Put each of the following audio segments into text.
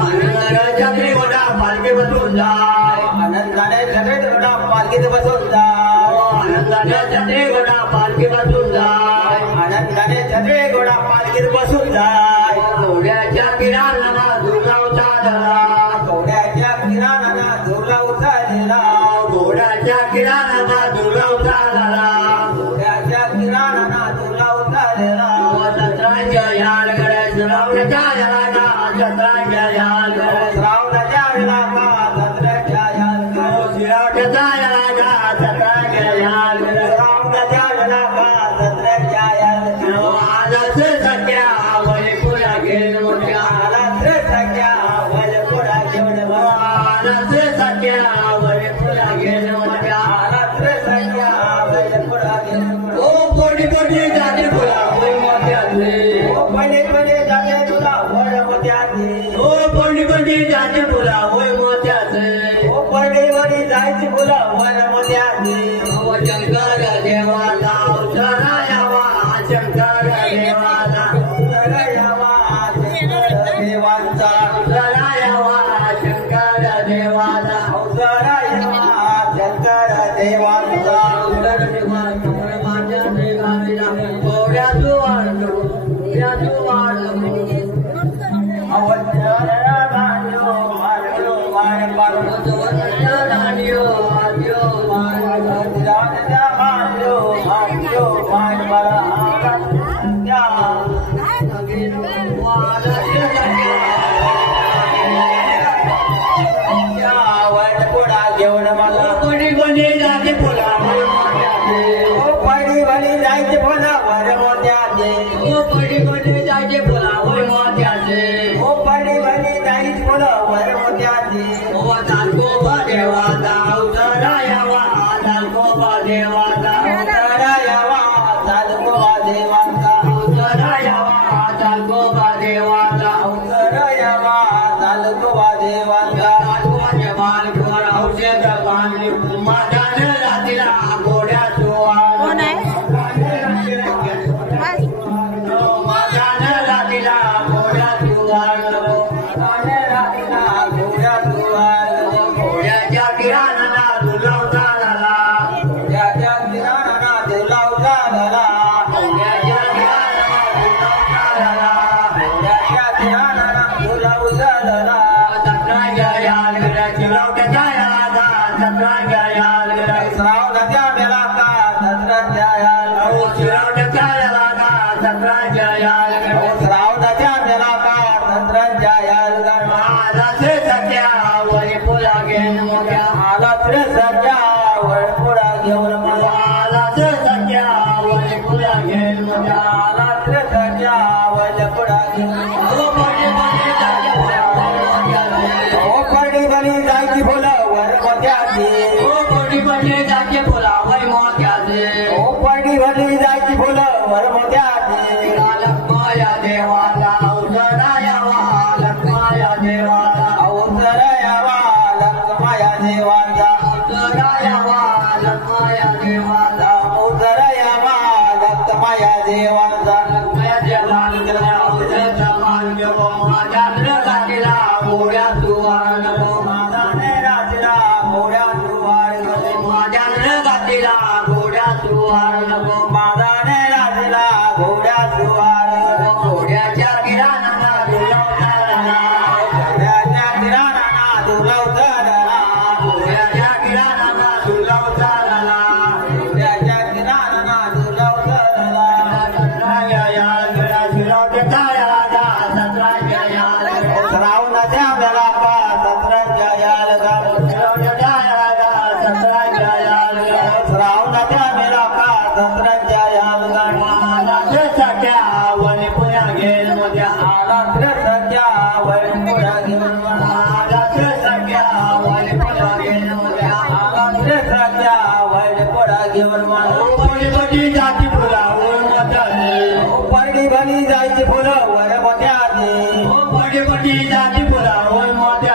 आनंदाने छत्री घोडा पालखी बसून जाय आनंदाने छत्री घोडा पालखीत बसून जाय आनंदाने छत्री घोडा पालखी बसून जाय आनंदाने छत्री घोडा पालखीत बसून जाय घोड्याच्या किराणा दुर्गा उचालला घोड्याच्या किराणा दुर्गा उचालला घोड्याच्या किराणा दुर्गा उचालला घोड्याच्या किराणा दुर्गा उचालला सत्रांच्या याल गड्या श्रावणाच्या याला सत्रांच्या याल श्रावणाच्या याला सत्रांच्या याल शिरावट्याचा याला सत्रांच्या याल श्रावणाच्या याला सत्रांच्या याल आलाच सख्या वय पुरा घेऊन मोठ्या आलाच सख्या वय पुरा घेऊन आलाच सख्या वय पुरा घेऊन मोठ्या आलाच सख्या वय पुरा घेऊन ओ कोणी कोणी जाते पुरा वय मोठ्याचे ओ पडे पडे जाते तुला वय मोठ्याचे ओ कोणी कोणी जाते पुरा वय मोठ्याचे ओ पडे पडे जायचे पुरा वय मोठ्याचे ओ शंकर देवाचा अवतारा यावा शंकर देवाचा अवतारा यावा शंकर देवाचा अवतारा यावा शंकर देवाचा अवतारा यावा शंकर देवाचा उदर निवास माझ्या देवाला गोड्याचो वाढलो गोड्याचो वाढलो अवतारा गाणो मारलो मान पार्वतो राणियो आद्यो मान राजा मारलो आद्यो मान मला घेऊन मला कोणी कोणी जाते फुला ओ पडी भली जायचे फुला वर मोत्याचे ओ पडी कोणी जायचे फुला वर मोत्याचे ओ पडी भली जायचे फुला वर मोत्याचे ओ दालकोबा देवाचा अवतारा यावा दालकोबा देवाचा अवतारा यावा दालकोबा देवाचा अवतारा यावा दालकोबा देवाचा अवतारा यावा दालकोबा देवाचा दालकोबाच्या मालकीवर औषध बांधली माझ्याने रात्रीला घोड्याचो कोण आहे माझ्याने रात्रीला घोड्याचो घोड्याच्या किराणा तुला उचालला घोड्याच्या किराणा तुला उचालला घोड्याच्या किराणा तुला उचालला सत्रांच्या याल गड्या शिरावट्याच्या याला सत्रांच्या याल गड्या श्रावणाच्या बेलाका सत्रांच्या याल शिरावट्याच्या याला सत्रांच्या याल गड्या श्रावणाच्या बेलाका सत्रांच्या याल गड्या आलाच सख्या वय पुरा घेऊन मोठ्या आलाच सख्या वय पुरा घेऊन मला आलाच सख्या वय पुरा घेऊन मोठ्या आलाच सख्या वय पुरा घेऊन ओ पडी भली जायची फुला वर मोत्याचे ओ पडी भली जायची फुला वर मोत्याचे ओ पडी भली जायची फुला वर मोत्याचे लक्ष्माया देवाला अवतारा यावा लक्ष्माया देवाला अवतारा यावा लक्ष्माया देवाचा अवतारा यावा लक्ष्माया देवाचा अवतारा यावा लक्ष्माया देवाचा लक्ष्माया देवाला अवतारा मान घेऊ माझ्या गाडीला घोड्या सुवार नको माझ्याने राजला घोड्या सुवार नको माझ्याने गाडीला घोड्या सुवार नको माझ्याने राजला घोड्या सुवार नको घोड्याच्या किराणा तुला उचालला घोड्याच्या किराणा तुला उचालला घोड्याच्या किराणा तुला उचालला घोड्याच्या किराणा तुला उचालला सत्रांच्या याल गड्या शिरावट्याच्या याला सत्रांच्या याल श्रावणाच्या बेलाका सत्रांच्या याल श्रावणाच्या याल सत्रांच्या याल श्रावणाच्या बेलाका सत्रांच्या याल आलाच सख्या वय पुरा घेऊन मोठ्या आलाच सख्या वय पुरा घेऊन आलाच सख्या वय पुरा घेऊन मोठ्या आलाच सख्या वय पुरा घेऊन पडी पडी जाती फुला वर मोठ्याचे ओ पडी भली जायची फुला वर मोठ्याचे ओ पडी पडी जाती फुला वर मोठ्या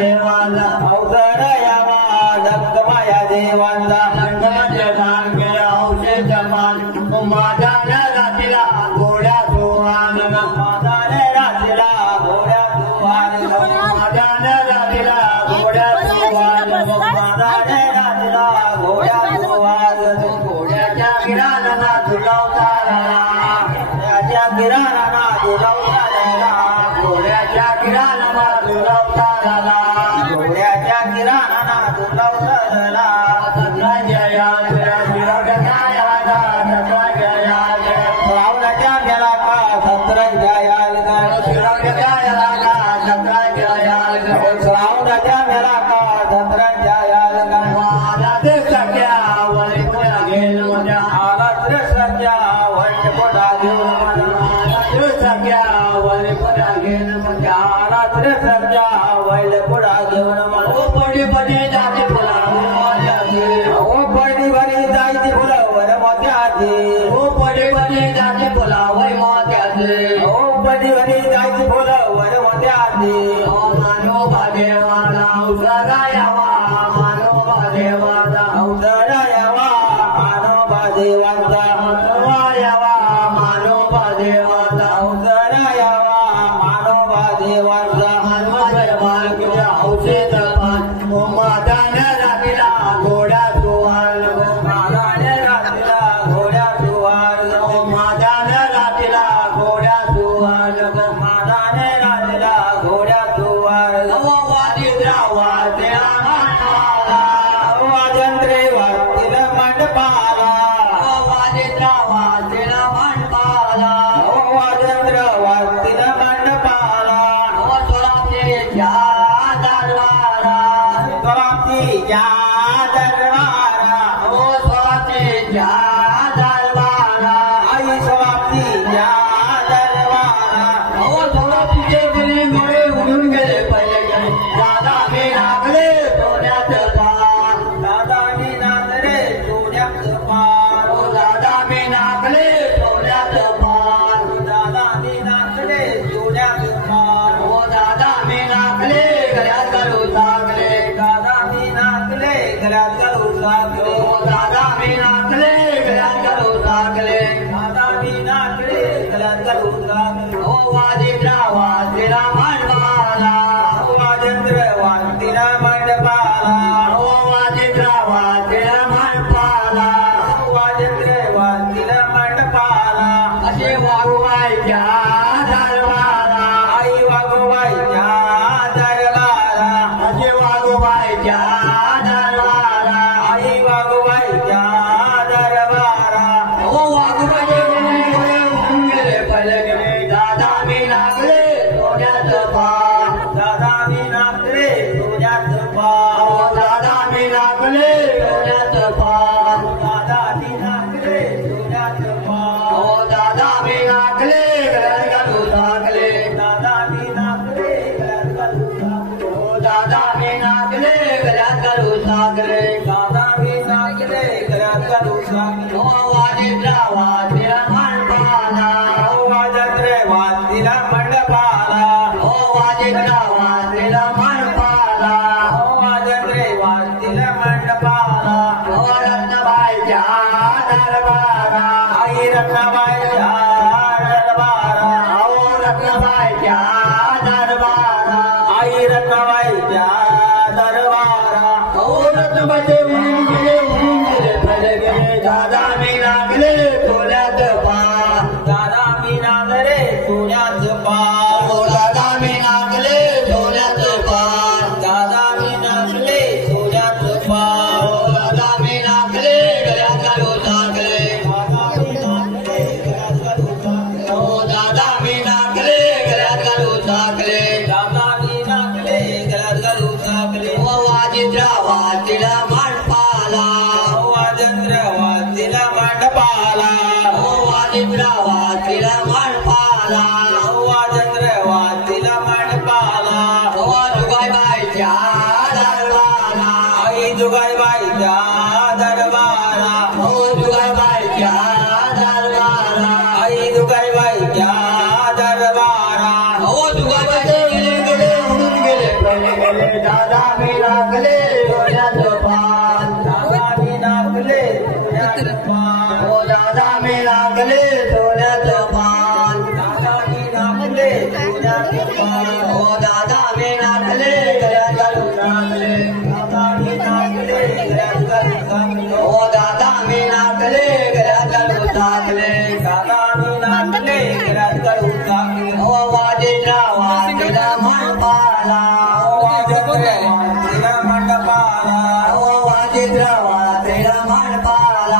देवांचा अवसर यावा दत्तमाया देवांचा दंडमध्य दान केला औषध मान माझ्या रात्रीला घोड्या सुवान माझ्या रात्रीला घोड्या सुवान माझ्या रात्रीला घोड्या सुवान माझ्या रात्रीला घोड्या सुवान घोड्याच्या गिराना तुलावता घोड्याच्या गिराना तुलावता घोड्याच्या गिराना तुलावता घोड्याच्या गिराना तुलावता श्रावणाच्या मेला का श्रावणाच्या मेला का आला ते सख्या वरी पुण्या घेऊन मजा आला ते सख्या वरी पुण्या घेऊन मजा आला ते सख्या वरी पुण्या घेऊन मजा आला ते सख्या वरी पुण्या घेऊन मजा ओ पडी पडी जाती फुला ओ पडी पडी जाती फुला वर मोत्याची ओ पडी पडी जाती फुला वय मोत्याची ओ पडी पडी जाती फुला वर मोत्याची ओ मानो भादेवाला उसागा यावा मानो भादेवाला उसागा यावा मानो भादेवाला यावा मानो भादेवाला उसागा यावा मानो भादेवाला हनुमान मालकीच्या औषध पान माझ्या रात्रीला घोड्या सुवान माझ्या रात्रीला घोड्या सुवान माझ्या रात्रीला घोड्या सुवान माझ्या रात्रीला घोड्या सुवान वाजिद्रावा तेरा मंडपाला वाजंत्रे वाजतील मंडपाला वाजिद्रावा तेरा मंडपाला वाजंत्र वाजतील मंडपाला स्वरातीच्या दरबारा स्वरातीच्या दरबारा स्वरातीच्या दरबारा आई स्वरातीच्या दरबारा स्वरातीचे गली गळे उडून गेले पहिले गेले दादा मी नागले सोन्यात पान दादा मी नागले सोन्यात पान दादा मी नागले सोन्यात पान दादा मी नागले सोन्यात पान दादा मी नागले गळ्यात करू सागले दादा मी नागले गळ्यात करू सागले दादा मी नागले गळ्यात करू सागले दादा मी नागले गळ्यात करू सागले ओ वाजिद्रावा तेरा मंडपाला वाजंत्र वाजतीला मंडपाला ओ वाजिद्रावा तेरा मंडपाला वाजंत्र वाजतीला मंडपाला असे वाघोबाईच्या दरबारा आई वाघोबाईच्या दरबारा असे वाघोबाईच्या दरबारा आई वाघोबाईच्या दरबारा ओ वाघोबाई गेले पहिले गेले दादा मी नागले सोन्यात पान दादा मी नागले सोन्यात पान दादा मी नागले सोन्यात पान दादा मी नागले सोन्यात पान दादा मी नागले गळ्यात घालू सागले दादा मी नागले गळ्यात घालू सागले दादा मी नागले गळ्यात घालू सागले दादा मी नागले गळ्यात घालू सागले वाजिद्रावा तेरा मंडपाला वाजंत्रे वाजतीला मंडपाला वाजिद्रावा तेरा मंडपाला वाजंत्रे वाजतीला मंडपाला रत्नाबाईच्या दरबारा आई रत्नाबाईच्या दरबारा रत्नाबाईच्या दरबारा आई रत्नाबाईच्या दरबारा रत्नाबाईचे उडून गेले पहिले गेले दादा मी नागले सोन्यात पान दादा मी नागले सोन्यात पान दादा मी नागले सोन्यात पान दादा मी नागले सोन्यात पान दादा मी नागले गळ्यात घालू सागले दादा मी नागले गळ्यात घालू सागले दादा मी नागले गळ्यात घालू सागले वाजिद्रावा तिला मंडपाला वाजंत्र वाजतीला मंडपाला वाजिद्रावा तिला मंडपाला वाजंत्र वाजतीला मंडपाला जुगाईबाईच्या दरबारा आई जुगाईबाईच्या दरबारा जुगाईबाईच्या दरबारा आई जुगाईबाईच्या दरबारा जुगाईबाईचे गेले उडून गेले पहिले गेले दादा मी लागले सोन्याचं पान दादा मी लागले सोन्याचं पान ओ दादा मी लागले सोन्याचं पान दादा मी लागले सोन्याचं पान ओ दादा मी लागले गळ्यात घालून लागले दादा मी लागले गळ्यात घालून लागले ओ दादा मी लागले गळ्यात घालून लागले दादा मी लागले गळ्यात घालून लागले ओ वाजेला वाजेला मंडपाला ओ वाजेला मंडपाला ओ वाजेला वाजेला मंडपाला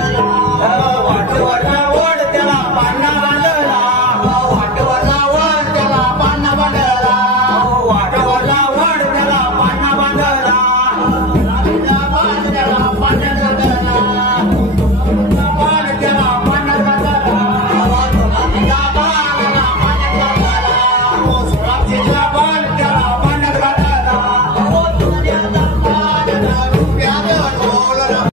वाट वाट ओढ त्याला पाना